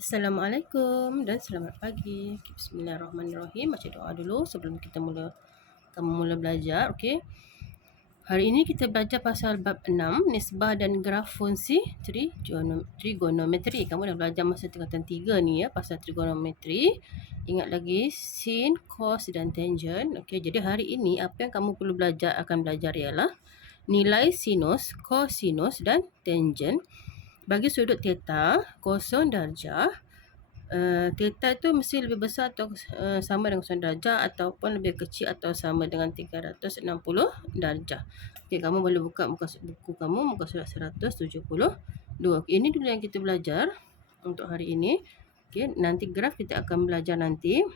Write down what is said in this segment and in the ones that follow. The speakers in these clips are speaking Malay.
Assalamualaikum dan selamat pagi. Bismillahirrahmanirrahim. Baca doa dulu sebelum kamu mula belajar, okey? Hari ini kita belajar pasal bab 6, nisbah dan graf fungsi trigonometri. Kamu dah belajar masa tingkatan 3 ni ya, pasal trigonometri. Ingat lagi sin, cos dan tangent. Okey, jadi hari ini apa yang kamu perlu akan belajar ialah nilai sinus, cosinus dan tangent bagi sudut theta kosong darjah. Theta itu mesti lebih besar atau sama dengan kosong darjah ataupun lebih kecil atau sama dengan 360 darjah. Okey, kamu boleh buka buku kamu muka surat 172. Okey, ini dulu yang kita belajar untuk hari ini. Okey, nanti graf kita akan belajar nanti.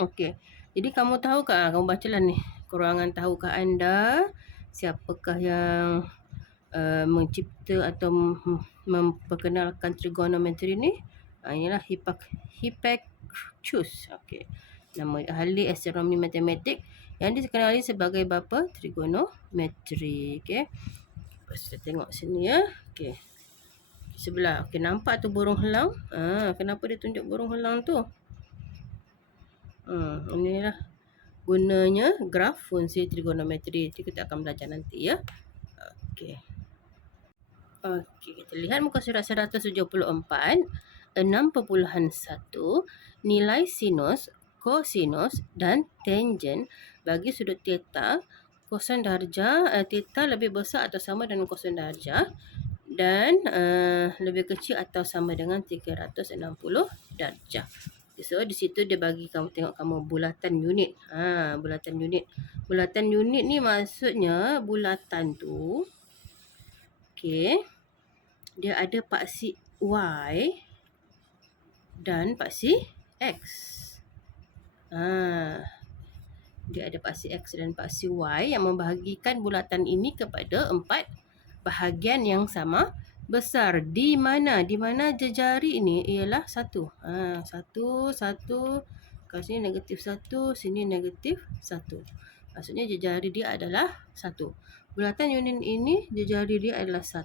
Okey. Jadi kamu tahukah, kamu bacalah ni. Keruangan tahukah anda siapakah yang mencipta atau memperkenalkan trigonometri ni? Inilah Hipparchus. Okey. Nama ahli astronomi matematik yang dikenali sebagai bapa trigonometri. Okey. Kita tengok sini ya. Okey. Sebelah. Okey, nampak tu burung helang? Kenapa dia tunjuk burung helang tu? Inilah gunanya graf fungsi trigonometri. Itu kita akan belajar nanti ya. Okey. Okey, kita lihat muka surat 174. 6.1 nilai sinus, cosinus dan tangent bagi sudut theta kosong darjah. Theta lebih besar atau sama dengan kosong darjah dan lebih kecil atau sama dengan 360 darjah. So di situ dia bagi kamu tengok kamu bulatan unit. Bulatan unit. Bulatan unit ni maksudnya bulatan tu okey, dia ada paksi Y dan paksi X. Dia ada paksi X dan paksi Y yang membahagikan bulatan ini kepada 4 bahagian yang sama besar. Di mana jejari ini ialah 1. 1. Kat sini negatif 1, sini negatif 1. Maksudnya jejari dia adalah 1. Bulatan unit ini jejari dia adalah 1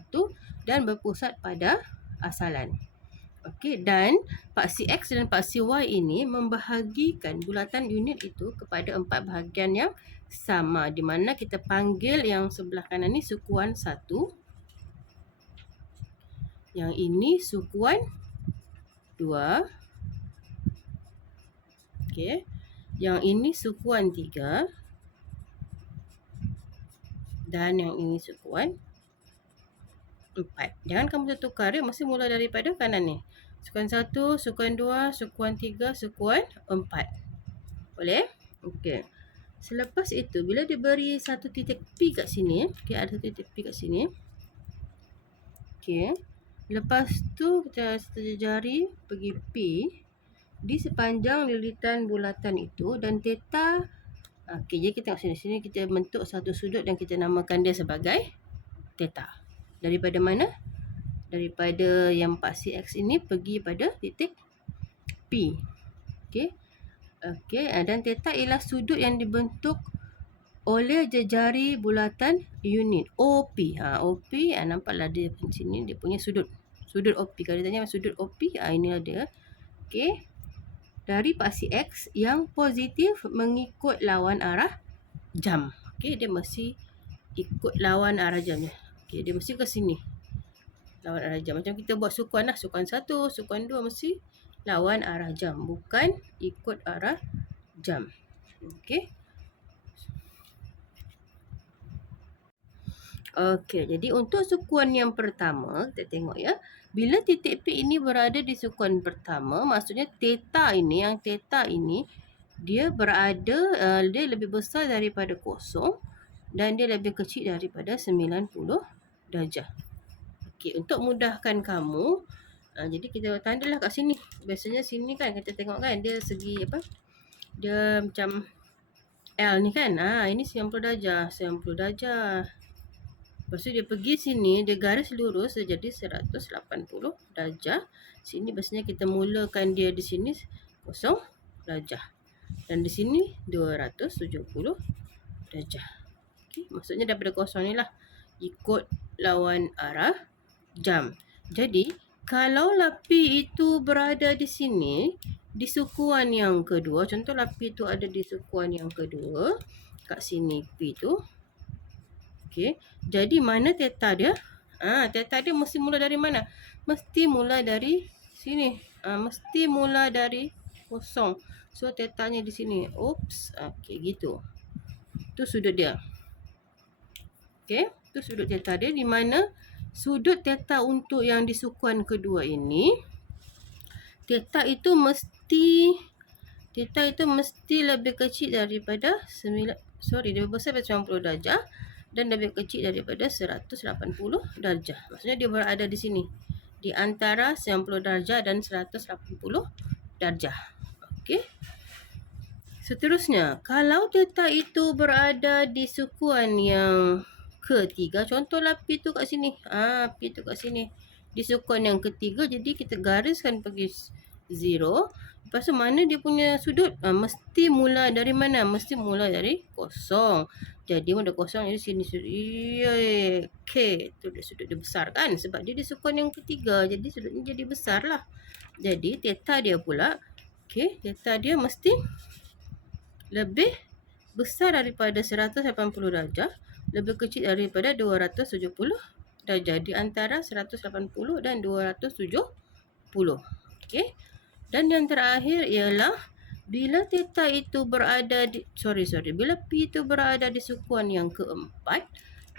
dan berpusat pada asalan. Okey, dan paksi X dan paksi Y ini membahagikan bulatan unit itu kepada 4 bahagian yang sama, di mana kita panggil yang sebelah kanan ni sukuan 1. Yang ini sukuan 2. Okey. Yang ini sukuan 3. Dan yang ini sukuan 4. Jangan kamu tukar dia, mesti mula daripada kanan ni. Sukuan 1, sukuan 2, sukuan 3, sukuan 4. Boleh? Okey. Selepas itu, bila dia beri satu titik P kat sini, okey, ada satu titik P kat sini. Okey. Lepas tu kita jari pergi P di sepanjang lilitan bulatan itu dan theta. Okey, jadi kita tengok sini kita bentuk satu sudut dan kita namakan dia sebagai theta. Daripada mana? Daripada yang paksi X ini pergi pada titik P. Okey. Okey, dan theta ialah sudut yang dibentuk oleh jejari bulatan unit OP. OP, nampaklah dia sini dia punya sudut OP. Kalau dia tanya sudut OP, inilah dia. Okey. Dari paksi X yang positif mengikut lawan arah jam. Okey, dia mesti ikut lawan arah jamnya. Okey, dia mesti ke sini. Lawan arah jam. Macam kita buat sukuan lah. Sukuan 1, sukuan 2 mesti lawan arah jam. Bukan ikut arah jam. Okey. Okey, jadi untuk sukuan yang pertama, kita tengok ya. Bila titik P ini berada di sukuan pertama, maksudnya theta ini, dia berada, dia lebih besar daripada kosong dan dia lebih kecil daripada 90 darjah. Okey, untuk mudahkan kamu, jadi kita tandalah kat sini. Biasanya sini kan kita tengok kan, dia segi apa? Dia macam L ni kan. Ini 90 darjah, 90 darjah. Lepas tu dia pergi sini, dia garis lurus, dia jadi 180 darjah. Sini biasanya kita mulakan dia di sini 0 darjah. Dan di sini 270 darjah. Okay, maksudnya daripada kosong ni lah ikut lawan arah jam. Jadi Kalaulah P itu berada di sini, di sukuan yang kedua, contohlah P itu ada di sukuan yang kedua, kat sini P tu. Okey, jadi mana theta dia? Theta dia mesti mula dari mana? Mesti mula dari sini. Mesti mula dari kosong. So tetanya di sini. Oops. Okey, gitu. Tu sudut dia. Okey, tu sudut theta dia, di mana sudut theta untuk yang di sukuan kedua ini, theta itu mesti lebih kecil daripada lebih besar daripada 90 darjah dan lebih kecil daripada 180 darjah. Maksudnya dia berada di sini, di antara 90 darjah dan 180 darjah. Okey. Seterusnya, kalau theta itu berada di sukuan yang ketiga, contohlah P tu kat sini. P tu kat sini. Di sukuan yang ketiga, jadi kita gariskan pergi 0. Lepas tu mana dia punya sudut? Mesti mula dari mana? Mesti mula dari kosong. Jadi mana kosong, jadi sini sudut. Okey, tu dia sudut dia besar kan? Sebab dia di sukuan yang ketiga, jadi sudutnya jadi besar lah. Jadi theta dia pula, okey, theta dia mesti lebih besar daripada 180 darjah, lebih kecil daripada 270 darjah, di antara 180 dan 270. Okey. Dan yang terakhir ialah bila theta itu berada di bila P itu berada di sukuan yang keempat,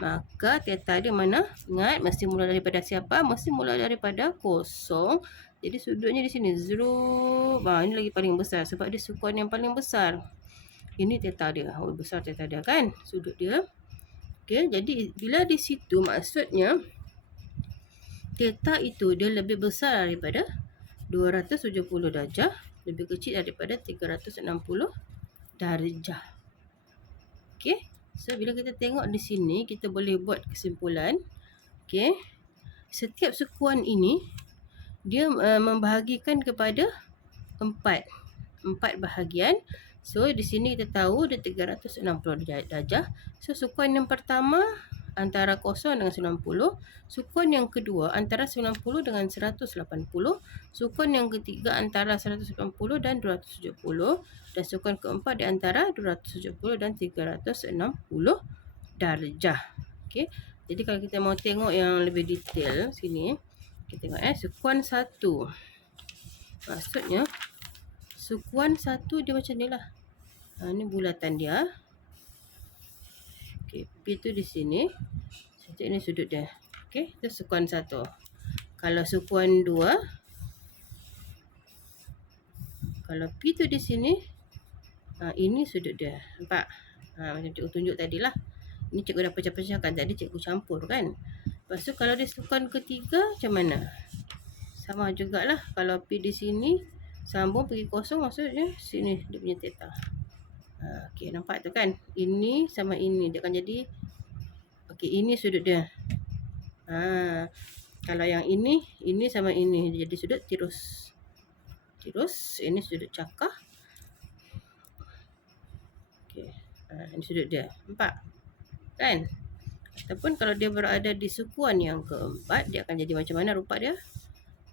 maka theta dia mana? Ingat, mesti mula daripada siapa? Mesti mula daripada kosong. Jadi sudutnya di sini 0. Ini lagi paling besar sebab dia sukuan yang paling besar. Ini theta dia. Besar theta dia kan? Sudut dia. Okey, jadi bila di situ maksudnya theta itu dia lebih besar daripada 270 darjah, lebih kecil daripada 360 darjah. Okey. So bila kita tengok di sini, kita boleh buat kesimpulan. Okey. Setiap sukuan ini dia membahagikan kepada 4 bahagian. So di sini kita tahu dia 360 darjah. So sukuan yang pertama antara kosong dengan 90, sukuan yang kedua antara 90 dengan 180, sukuan yang ketiga antara 180 dan 270, dan sukuan keempat di antara 270 dan 360 darjah. Okey. Jadi kalau kita mau tengok yang lebih detail sini, kita tengok sukuan 1. Maksudnya sukuan 1 dia macam ni lah. Ini bulatan dia. Okey, P tu di sini. Ini sudut dia. Okey, itu sukuan 1. Kalau sukuan 2, kalau P tu di sini, ini sudut dia. Nampak? Macam cikgu tunjuk tadi lah. Ini cikgu dah pecah-pecahkan. Tadi cikgu campur kan. Lepas tu kalau di sukuan ketiga, macam mana? Sama jugalah. Kalau P di sini, sambung pergi kosong, maksudnya sini dia punya theta. Okey, nampak tu kan? Ini sama ini. Dia akan jadi, okey, ini sudut dia. Kalau yang ini sama ini. Dia jadi sudut tirus. Ini sudut cakar. Okey. Ini sudut dia. Nampak? Kan? Ataupun kalau dia berada di sukuan yang keempat, dia akan jadi macam mana rupa dia?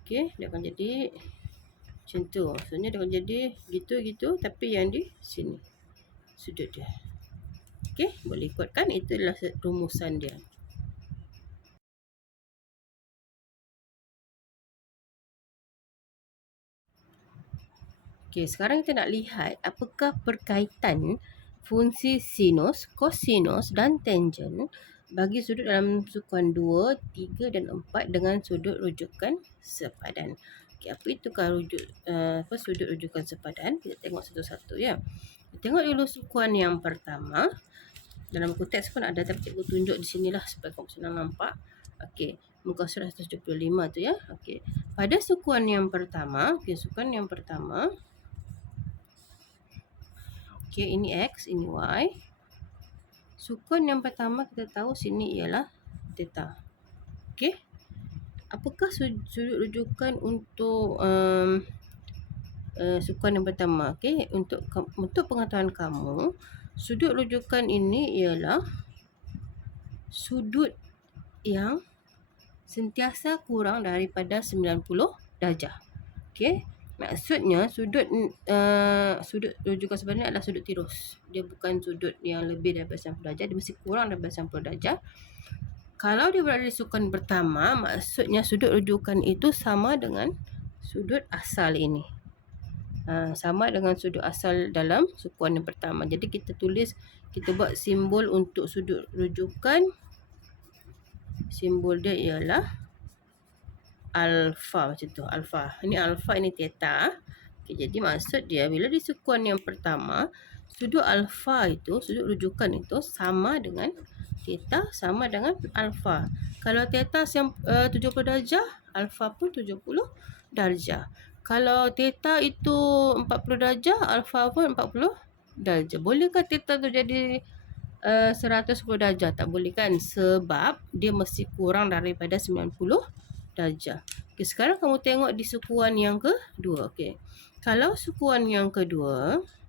Okey, dia akan jadi macam tu. Maksudnya dia akan jadi gitu-gitu, tapi yang di sini sudut dia. Okey, boleh ikutkan. Itulah rumusan dia. Okey, sekarang kita nak lihat apakah perkaitan fungsi sinus, kosinus dan tangen bagi sudut dalam sukuan 2, 3 dan 4 dengan sudut rujukan sepadan. Okey, apa itukah sudut rujukan sepadan? Kita tengok satu-satu ya. Tengok dulu sukuan yang pertama. Dalam buku teks pun ada, tapi cikgu tunjuk di sinilah supaya kamu senang nampak. Okey, muka surat 175 tu ya. Okey. Pada sukuan yang pertama, sukuan yang pertama. Okey, ini X, ini Y. Sukuan yang pertama kita tahu sini ialah theta. Okey. Apakah sudut rujukan untuk sukuan yang pertama? Okey, untuk pengetahuan kamu, sudut rujukan ini ialah sudut yang sentiasa kurang daripada 90 darjah. Okey. Maksudnya sudut rujukan sebenarnya adalah sudut tirus. Dia bukan sudut yang lebih daripada 90 darjah, dia mesti kurang daripada 90 darjah. Kalau dia berada di sukuan pertama, maksudnya sudut rujukan itu sama dengan sudut asal ini. Sama dengan sudut asal dalam sukuan yang pertama. Jadi kita buat simbol untuk sudut rujukan. Simbol dia ialah alfa macam tu. Alfa. Ini alfa, ini theta. Okay, jadi maksud dia bila di sukuan yang pertama, sudut alfa itu, sudut rujukan itu sama dengan theta sama dengan alfa. Kalau theta 70 darjah, alfa pun 70 darjah. Kalau theta itu 40 darjah, alfa pun 40 darjah. Bolehkah theta tu jadi 110 darjah? Tak boleh kan? Sebab dia mesti kurang daripada 90 darjah. Okay, sekarang kamu tengok di sukuan yang kedua. Okay. Kalau sukuan yang kedua,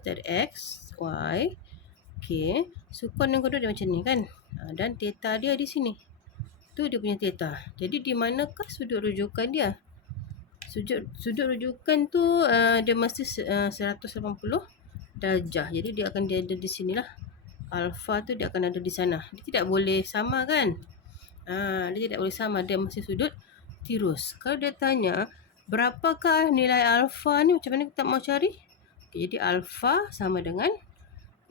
kita ada X, Y. Okay. Sukuan yang kedua dia macam ni kan. Dan theta dia di sini. Tu dia punya theta. Jadi di manakah sudut rujukan dia? Sudut rujukan tu dia mesti 180 darjah. Jadi dia akan ada di sinilah. Alfa tu dia akan ada di sana. Dia tidak boleh sama kan? Dia tidak boleh sama. Dia mesti sudut tirus. Kalau dia tanya, berapakah nilai alfa ni? Macam mana kita mau cari? Okay, jadi alfa sama dengan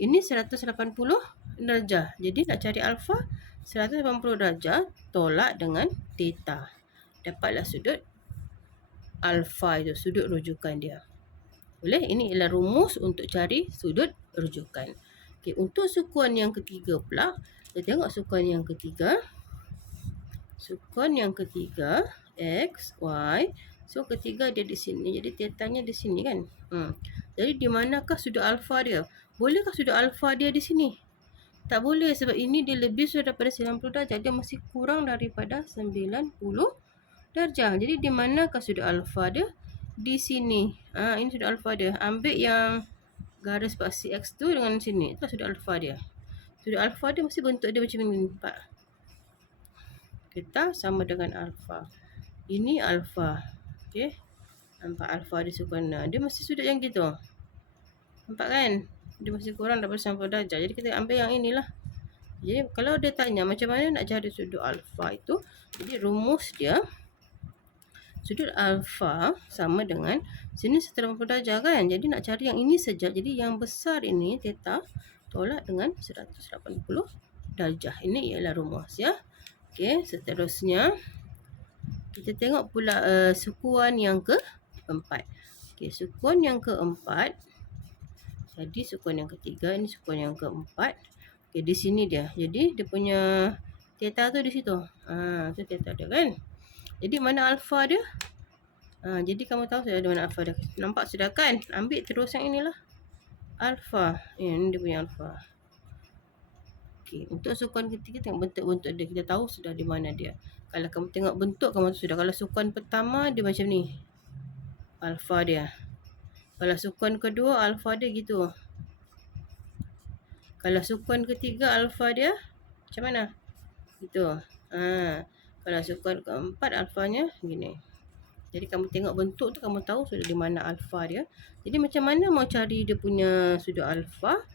ini 180 darjah. Jadi nak cari alfa 180 darjah tolak dengan theta. Dapatlah sudut alfa itu, sudut rujukan dia. Boleh? Ini ialah rumus untuk cari sudut rujukan. Okay, untuk sukuan yang ketiga pula, kita tengok sukuan yang ketiga. Sukuan yang ketiga, X, Y. So, ketiga dia di sini. Jadi, tetanya di sini kan. Jadi, di manakah sudut alfa dia? Bolehkah sudut alfa dia di sini? Tak boleh sebab ini dia lebih daripada 90 darjah. Dia masih kurang daripada 90 darjah. Jadi, di manakah sudut alfa dia? Di sini. Ini sudut alfa dia. Ambil yang garis spasi X tu dengan sini. Itulah sudut alfa dia. Sudut alfa dia mesti bentuk dia macam ni. Nampak? Kita sama dengan alfa. Ini alfa. Okey. Nampak alfa di sukuan. Dia mesti sudut yang gitu. Nampak kan? Dia mesti kurang daripada 90 darjah. Jadi kita ambil yang inilah. Jadi kalau dia tanya macam mana nak cari sudut alfa itu, jadi rumus dia sudut alfa sama dengan sini 180 darjah kan. Jadi nak cari yang ini saja. Jadi yang besar ini theta tolak dengan 180 darjah. Ini ialah rumus ya. Okey, seterusnya kita tengok pula sukuan yang keempat. Okey, sukuan yang keempat. Jadi sukuan yang ketiga, ini sukuan yang keempat. Okey, di sini dia. Jadi dia punya theta tu di situ. Tu theta dia kan. Jadi mana alfa dia? Jadi kamu tahu sudah ada mana alfa dia. Nampak sudah kan? Ambil terus yang inilah. Alfa. Ini dia punya alfa. Okay. Untuk sukuan ketiga tengok bentuk-bentuk dia. Kita tahu sudah di mana dia. Kalau kamu tengok bentuk kamu sudah. Kalau sukuan pertama dia macam ni. Alfa dia. Kalau sukuan kedua alfa dia gitu. Kalau sukuan ketiga alfa dia macam mana? Gitu. Kalau sukuan keempat alfanya gini. Jadi kamu tengok bentuk tu kamu tahu sudah di mana alfa dia. Jadi macam mana mau cari dia punya sudut alfa?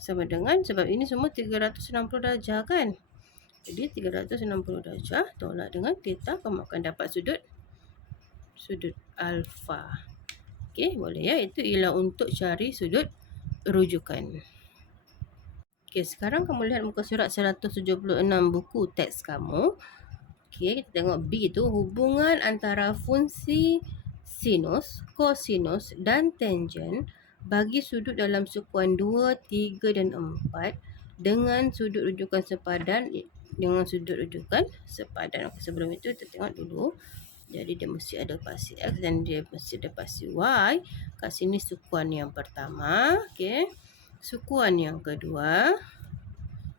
Sama dengan sebab ini semua 360 darjah kan. Jadi 360 darjah tolak dengan theta, kamu akan dapat sudut alfa. Okey, boleh ya. Itu ialah untuk cari sudut rujukan. Okey, sekarang kamu lihat muka surat 176 buku teks kamu. Okey, kita tengok B tu, hubungan antara fungsi sinus, kosinus dan tangen bagi sudut dalam sukuan 2, 3 dan 4 dengan sudut rujukan sepadan Sebelum itu kita tengok dulu. Jadi dia mesti ada pasi X dan dia mesti ada pasi Y. Kat sini sukuan yang pertama. Okey. Sukuan yang kedua.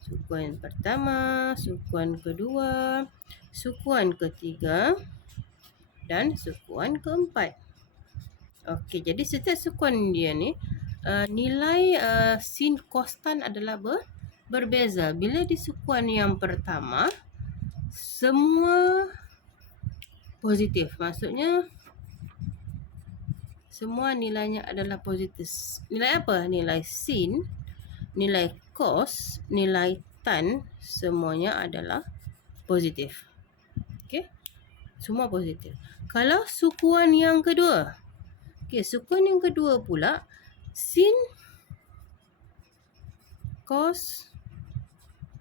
Sukuan yang pertama. Sukuan kedua. Sukuan ketiga. Dan sukuan keempat. Okey, jadi setiap sukuan dia ni nilai sin kostan adalah berbeza. Bila di sukuan yang pertama, semua positif. Maksudnya, semua nilainya adalah positif. Nilai apa? Nilai sin, nilai cos, nilai tan, semuanya adalah positif. Okey? Semua positif. Kalau sukuan yang kedua. Okey, sukuan yang kedua pula, sin, cos,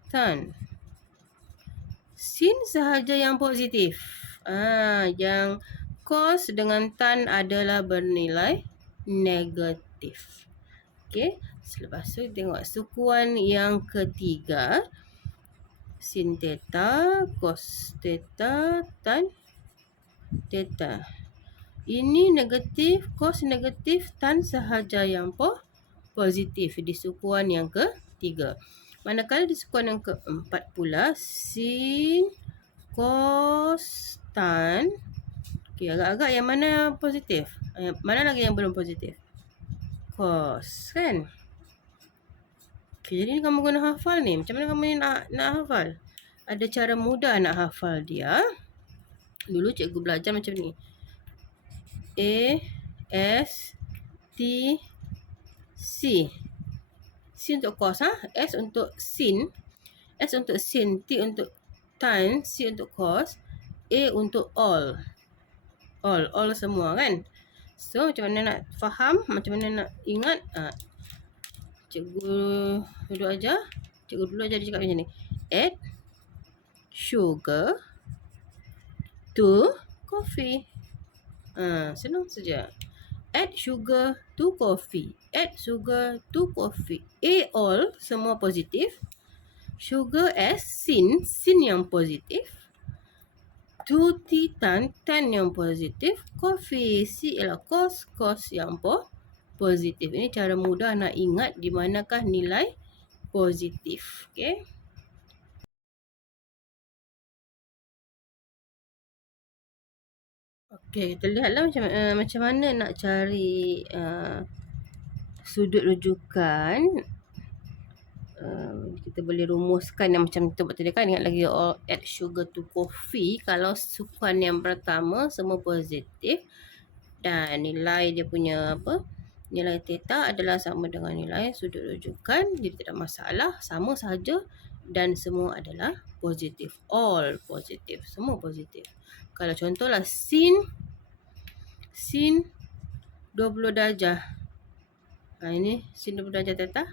tan. Sin sahaja yang positif. Yang cos dengan tan adalah bernilai negatif. Okey, selepas tu tengok sukuan yang ketiga. Sin theta, cos theta, tan theta. Ini negatif, cos negatif, tan sahaja yang positif di sukuan yang ketiga. Manakala di sukuan yang keempat pula, sin, cos, tan. Okey, agak-agak yang mana positif? Mana lagi yang belum positif? Cos, kan? Okey, jadi ni kamu guna hafal ni. Macam mana kamu ni nak hafal? Ada cara mudah nak hafal dia. Dulu cikgu belajar macam ni. A, S, T, C. C untuk cos, S untuk sin, S untuk sin, T untuk tan, C untuk cos, A untuk all. All semua kan. So macam mana nak faham, macam mana nak ingat, cikgu dulu ajar. Cikgu dulu ajar dia cakap macam ni. Add sugar to coffee. Senang saja. Add sugar to coffee. Add sugar to coffee. A all, semua positif. Sugar S, sin yang positif. 2T tan yang positif. Coffee C ialah cos yang positif. Ini cara mudah nak ingat di manakah nilai positif. Okey. Okey, kita lihatlah macam mana nak cari sudut rujukan. Kita boleh rumuskan yang macam tu tadi kan. Ingat lagi, add sugar to coffee. Kalau sukuan yang pertama semua positif dan nilai dia punya nilai theta adalah sama dengan nilai sudut rujukan, jadi tidak masalah, sama saja dan semua adalah positif. All positif, semua positif. Kalau contohlah sin 20 darjah. Ini sin 20 darjah theta.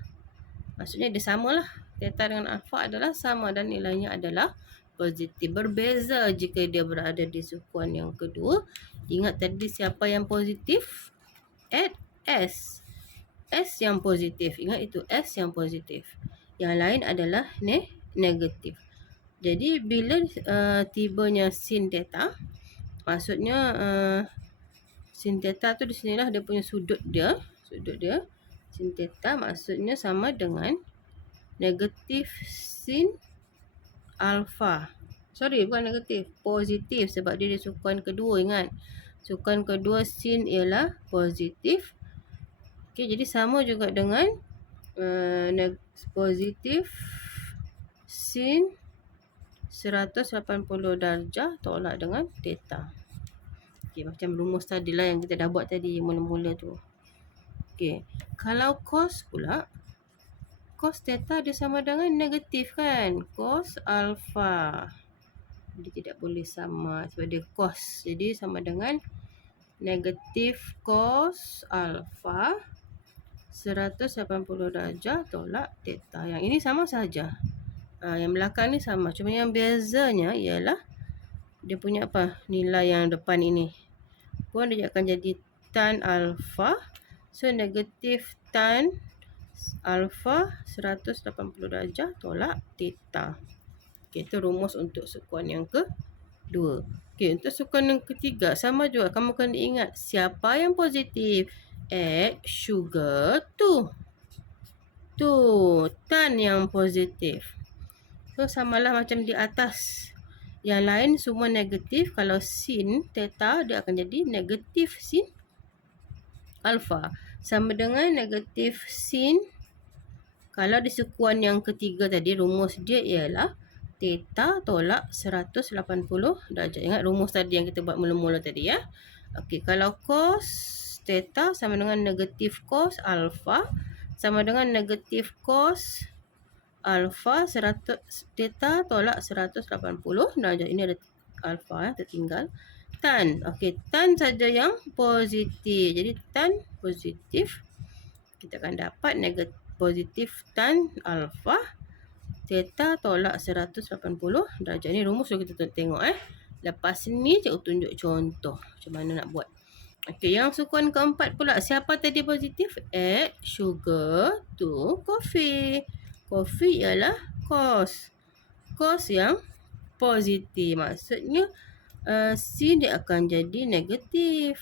Maksudnya dia samalah. Theta dengan alfa adalah sama dan nilainya adalah positif. Berbeza jika dia berada di sukuan yang kedua. Ingat tadi siapa yang positif? Add S. S yang positif. Ingat itu S yang positif. Yang lain adalah negatif. Jadi bila tibanya sin theta, maksudnya sin theta tu di sinilah dia punya sudut dia. Sin theta maksudnya sama dengan negatif sin alfa. Sorry, bukan negatif, positif sebab dia di sukuan kedua. Ingat, sukuan kedua sin ialah positif. Okey, jadi sama juga dengan positif sin 180 darjah tolak dengan theta. Okey, macam rumus tadilah yang kita dah buat tadi mula-mula tu. Okey, kalau cos pula, cos theta dia sama dengan negatif kan? Cos alfa. Dia tidak boleh sama sebab dia cos. Jadi sama dengan negatif cos alfa 180 darjah tolak theta. Yang ini sama saja. Yang belakang ni sama. Cuma yang bezanya ialah dia punya nilai yang depan ini. Pun dia akan jadi tan alfa. So negatif tan alfa 180 darjah tolak theta. Okey, itu rumus untuk sukuan yang kedua. Okey, untuk sukuan yang ketiga sama juga. Kamu kena ingat siapa yang positif. Add sugar to tan yang positif. So samalah macam di atas. Yang lain semua negatif. Kalau sin theta dia akan jadi negatif sin alfa. Sama dengan negatif sin Kalau di sukuan yang ketiga tadi, rumus dia ialah theta tolak 180 darjah. Ingat rumus tadi yang kita buat mula-mula tadi ya. Okey, kalau cos theta sama dengan negatif cos alfa sama dengan negatif cos alfa 100 theta tolak 180 darjah. Ini ada alfa tertinggal. Tan. Okey, tan saja yang positif. Jadi tan positif. Kita akan dapat negatif positif tan alfa theta tolak 180 darjah. Ini rumus yang kita tengok Lepas ni cikgu tunjuk contoh macam mana nak buat. Okey, yang sukuan keempat pula. Siapa tadi positif? Add sugar to coffee. Coffee ialah cos. Cos yang positif. Maksudnya C dia akan jadi negatif.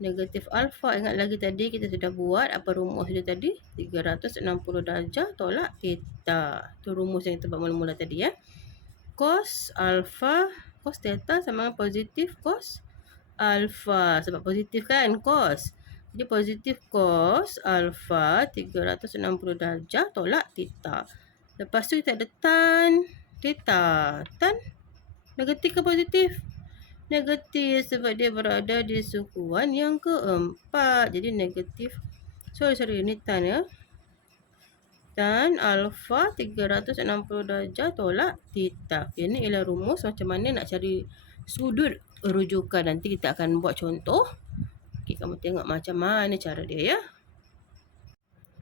Negatif alfa. Ingat lagi tadi kita sudah buat apa rumus dia tadi? 360 darjah tolak theta. Itu rumus yang kita buat mula-mula tadi ya. Cos alfa, cos theta sama dengan positif cos alfa. Sebab positif kan cos. Jadi positif cos alfa 360 darjah tolak theta. Lepas tu kita ada tan theta. Tan negatif ke positif? Negatif sebab dia berada di sukuan yang keempat. Jadi negatif. Sorry, ini tan ya. Tan alfa 360 darjah tolak theta. Okay, ini ialah rumus macam mana nak cari sudut rujukan. Nanti kita akan buat contoh. Okay, kamu tengok macam mana cara dia ya.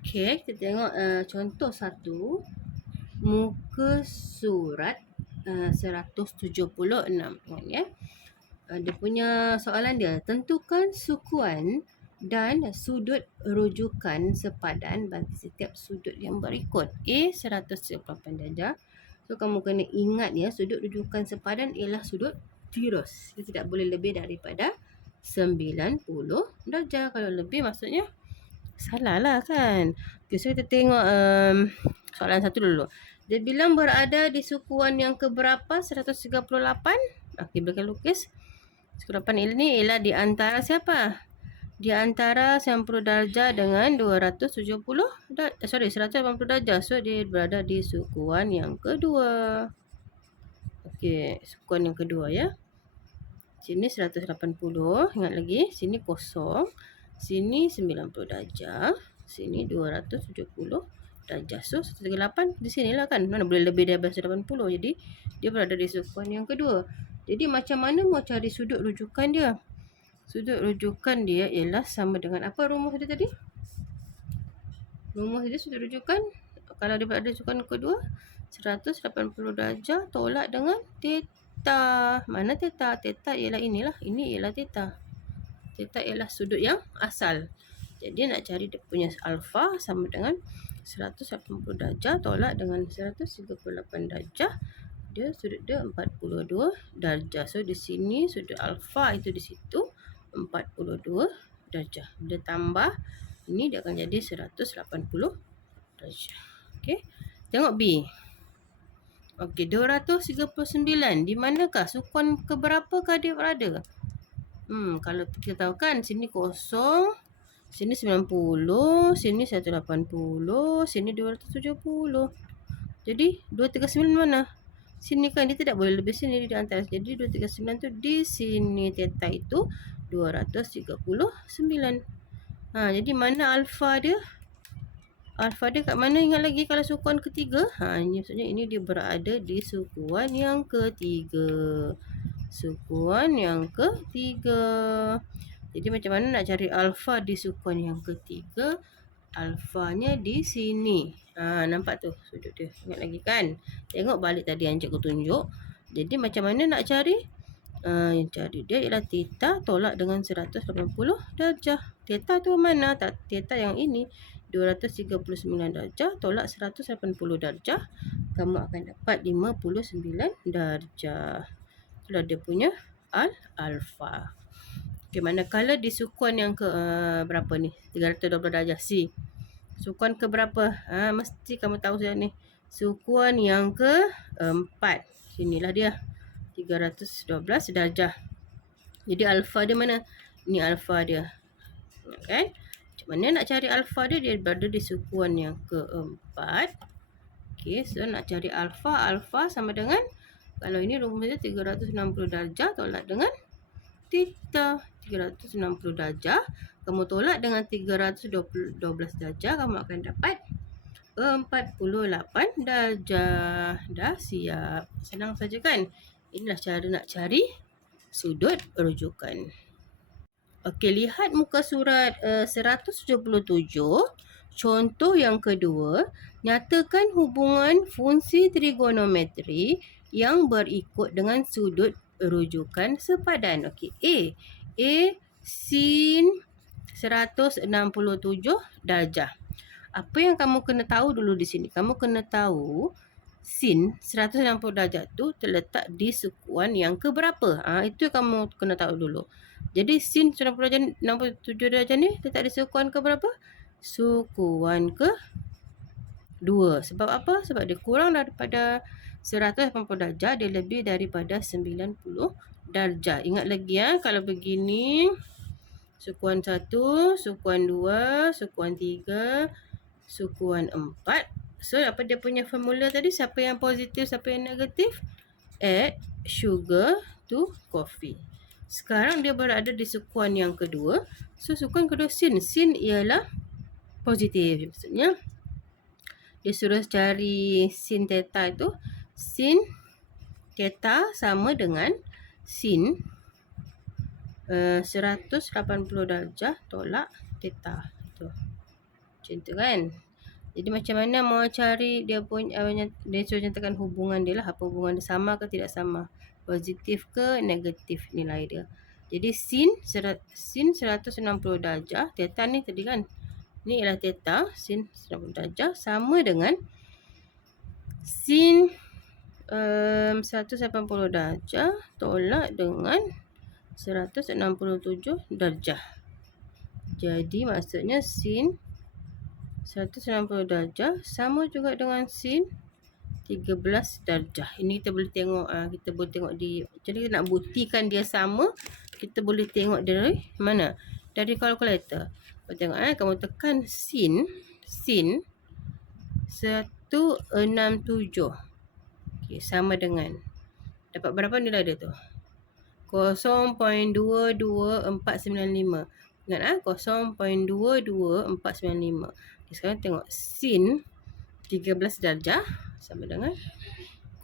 Okay, kita tengok contoh 1. Muka surat 176. Tengok ya. Dia punya soalan dia, tentukan sukuan dan sudut rujukan sepadan bagi setiap sudut yang berikut. A 138 darjah. So kamu kena ingat ya, sudut rujukan sepadan ialah sudut tirus. Dia tidak boleh lebih daripada 90 darjah. Kalau lebih maksudnya salah lah kan. Okay, so kita tengok soalan 1 dulu. Dia bilang berada di sukuan yang keberapa? 138. Okey, boleh lukis. Sukuan ini ialah di antara siapa? Di antara 90 darjah dengan 180 darjah. So dia berada di sukuan yang kedua. Okey, sukuan yang kedua ya. Sini 180, ingat lagi. Sini kosong. Sini 90 darjah. Sini 270 darjah. So 138 di sinilah kan. Mana boleh lebih daripada 180. Jadi dia berada di sukuan yang kedua. Jadi macam mana mau cari sudut rujukan dia? Sudut rujukan dia ialah sama dengan apa rumus dia tadi? Rumus dia sudut rujukan kalau dia berada di sukuan kedua 180 darjah tolak dengan theta. Mana theta? Theta ialah inilah. Ini ialah theta. Theta ialah sudut yang asal. Jadi nak cari dia punya alfa sama dengan 180 darjah tolak dengan 138 darjah. Dia sudut dia 42 darjah. So di sini sudut alfa itu di situ 42 darjah. Dia tambah ini dia akan jadi 180 darjah. Okey. Tengok B. Okey, 239. Di manakah sukuan keberapakah dia berada? Kalau kita tahu kan sini kosong, sini 90, sini 180, sini 270. Jadi 239 mana? Sini kan dia tidak boleh lebih sini di antara. Jadi 239 tu di sini, theta itu 239. Jadi mana alfa dia? Alfa dia kat mana? Ingat lagi kalau sukuan ketiga. Ini maksudnya ini dia berada di sukuan yang ketiga. Sukuan yang ketiga. Jadi macam mana nak cari alfa di sukuan yang ketiga? Alfanya di sini. Nampak tu sudut dia. Ingat lagi kan? Tengok balik tadi yang cikgu tunjuk. Jadi macam mana nak cari? Yang cari dia ialah theta tolak dengan 180 darjah. Theta tu mana? Theta yang ini 239 darjah tolak 180 darjah. Kamu akan dapat 59 darjah. Itulah dia punya alfa. Okey, manakala di sukuan yang ke berapa ni? 312 darjah C. Sukuan ke berapa? Mesti kamu tahu sudah ni. Sukuan yang keempat. Sinilah dia. 312 darjah. Jadi alfa dia mana? Ini alfa dia. Kan? Macam mana nak cari alfa dia? Dia berada di sukuan yang keempat. Okey, so nak cari alfa. Alfa sama dengan, kalau ini rumusnya 360 darjah tolak dengan theta. 360 darjah. Kamu tolak dengan 312 darjah. Kamu akan dapat 48 darjah. Dah siap. Senang saja kan? Inilah cara nak cari sudut rujukan. Okey, lihat muka surat 177. Contoh yang kedua, nyatakan hubungan fungsi trigonometri yang berikut dengan sudut rujukan sepadan. Okey, A sin 167 darjah. Apa yang kamu kena tahu dulu di sini? Kamu kena tahu sin 160 darjah tu terletak di sukuan yang keberapa? Itu yang kamu kena tahu dulu. Jadi sin 67 darjah ni letak di sukuan ke berapa? Sukuan ke 2. Sebab apa? Sebab dia kurang daripada 180 darjah, dia lebih daripada 90 darjah. Ingat lagi kalau begini, sukuan 1, sukuan 2, sukuan 3, sukuan 4. So apa dia punya formula tadi? Siapa yang positif, siapa yang negatif? Add sugar to coffee. Sekarang dia berada di sukuan yang kedua. So sukuan kedua sin. Sin ialah positif. Maksudnya dia suruh cari sin theta itu. Sin theta sama dengan sin 180 darjah tolak theta. Itu. Macam tu kan? Jadi macam mana mau cari dia punya, dia suruh nyatakan hubungan dia lah. Apa hubungan dia, sama ke tidak sama? Positif ke negatif nilai dia. Jadi sin 160 darjah, theta ni tadi kan. Ni ialah theta, sin 160 darjah sama dengan sin 180 darjah tolak dengan 167 darjah. Jadi maksudnya sin 160 darjah sama juga dengan sin 13 darjah. Ini kita boleh tengok, jadi kita nak buktikan dia sama, kita boleh tengok dari mana? Dari kalkulator. Kamu tengok kamu tekan sin 167. Okey, sama dengan, dapat berapa nilai dia tu? 0.22495. Ingat 0.22495. Sekarang tengok sin 13 darjah sama dengan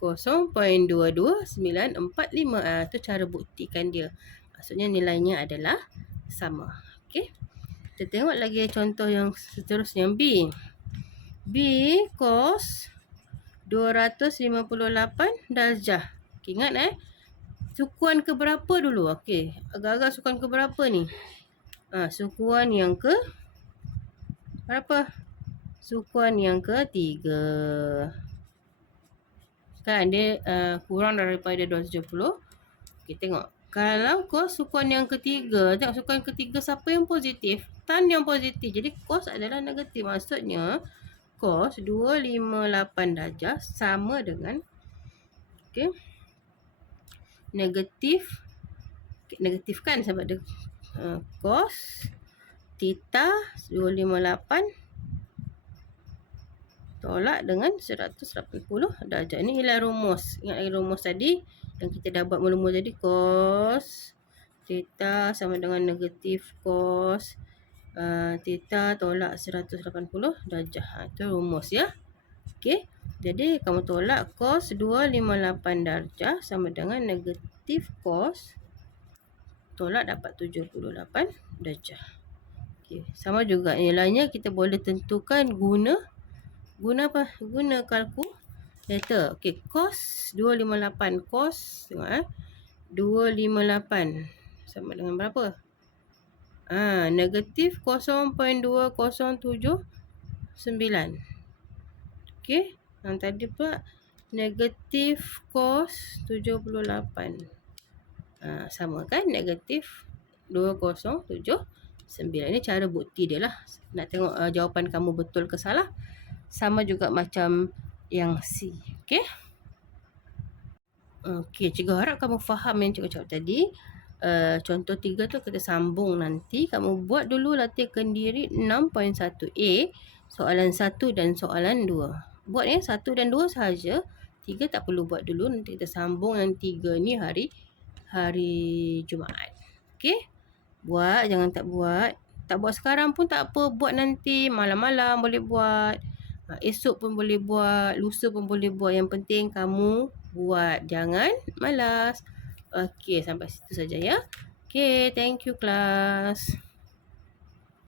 0.22945. Itu cara buktikan dia. Maksudnya nilainya adalah sama. Okey. Kita tengok lagi contoh yang seterusnya. B cos 258 darjah. Okay, ingat sukuan ke berapa dulu? Okey, agak-agak sukuan ke berapa ni? Sukuan yang ke berapa? Sukuan yang ketiga. Kan dia kurang daripada 270. Okey, tengok. Kalau cos sukuan yang ketiga, tengok sukuan ketiga siapa yang positif? Tan yang positif. Jadi cos adalah negatif. Maksudnya cos 258 darjah sama dengan negatif kan, sebab dia cos theta 258 tolak dengan 180 darjah. Ini ialah rumus. Ingat lagi rumus tadi yang kita dah buat mula-mula tadi. Cos theta sama dengan negatif cos theta tolak 180 darjah. Itu rumus ya. Okey. Jadi kamu tolak cos 258 darjah sama dengan negatif cos tolak dapat 78 darjah. Okey. Sama juga nilainya kita boleh tentukan guna apa? Guna kalkulator. Okey, cos 258. Cos, tengok 258 sama dengan berapa? Negatif 0.2079. Okey, yang tadi pula negatif cos 78. Sama kan? Negatif 2079. Ini cara bukti dia lah. Nak tengok jawapan kamu betul ke salah. Sama juga macam yang C. Okey. Okey, cikgu harap kamu faham yang cikgu cakap tadi. contoh 3 tu kita sambung nanti. Kamu buat dulu latih kendiri 6.1a, soalan 1 dan soalan 2. Buat ya 1 dan 2 sahaja. 3 tak perlu buat dulu. Nanti kita sambung yang 3 ni hari Jumaat. Okey? Buat, jangan tak buat. Tak buat sekarang pun tak apa. Buat nanti malam-malam boleh buat. Esok pun boleh buat. Lusa pun boleh buat. Yang penting kamu buat. Jangan malas. Okey, sampai situ saja ya. Okey, thank you kelas.